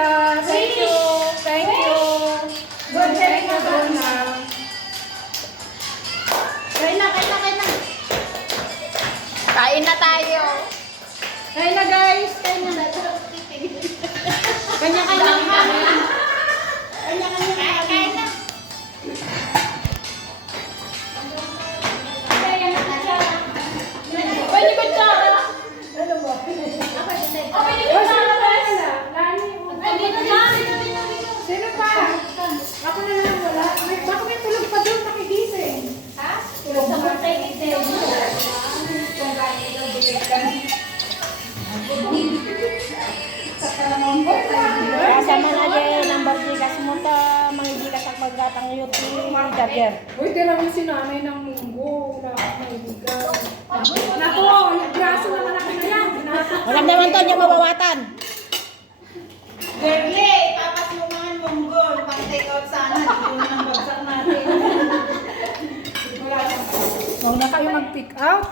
Donna. Thank you. Thank you. Good thank you, Donna. Kain na, kain na, kain na. Kain na tayo. Kain na guys. Kain na. Kanya-kanya. Kanya-kanya. Kain na. Pwede ba tsara? Ano ba? Pwede ba tsara? Pwede na dyan. Sino pa? Ako na lang wala. Baka may tulog pa doon nakigising. Ha? Tulog na kung tayo din. Kasama na dyan ang barbigas mo ta. Mga gikas ang maggatang YouTube. Charger. Uy, tira mo si nanay ng munggo. Wala akong maibigan. Naku, yung braso naman ako na yan. Walang naman to, niya mabawatan. Gerle, tapas mo mga munggol. Pang-take out sana. Dito na ang bagsak natin. Huwag na kayo mag-pick out.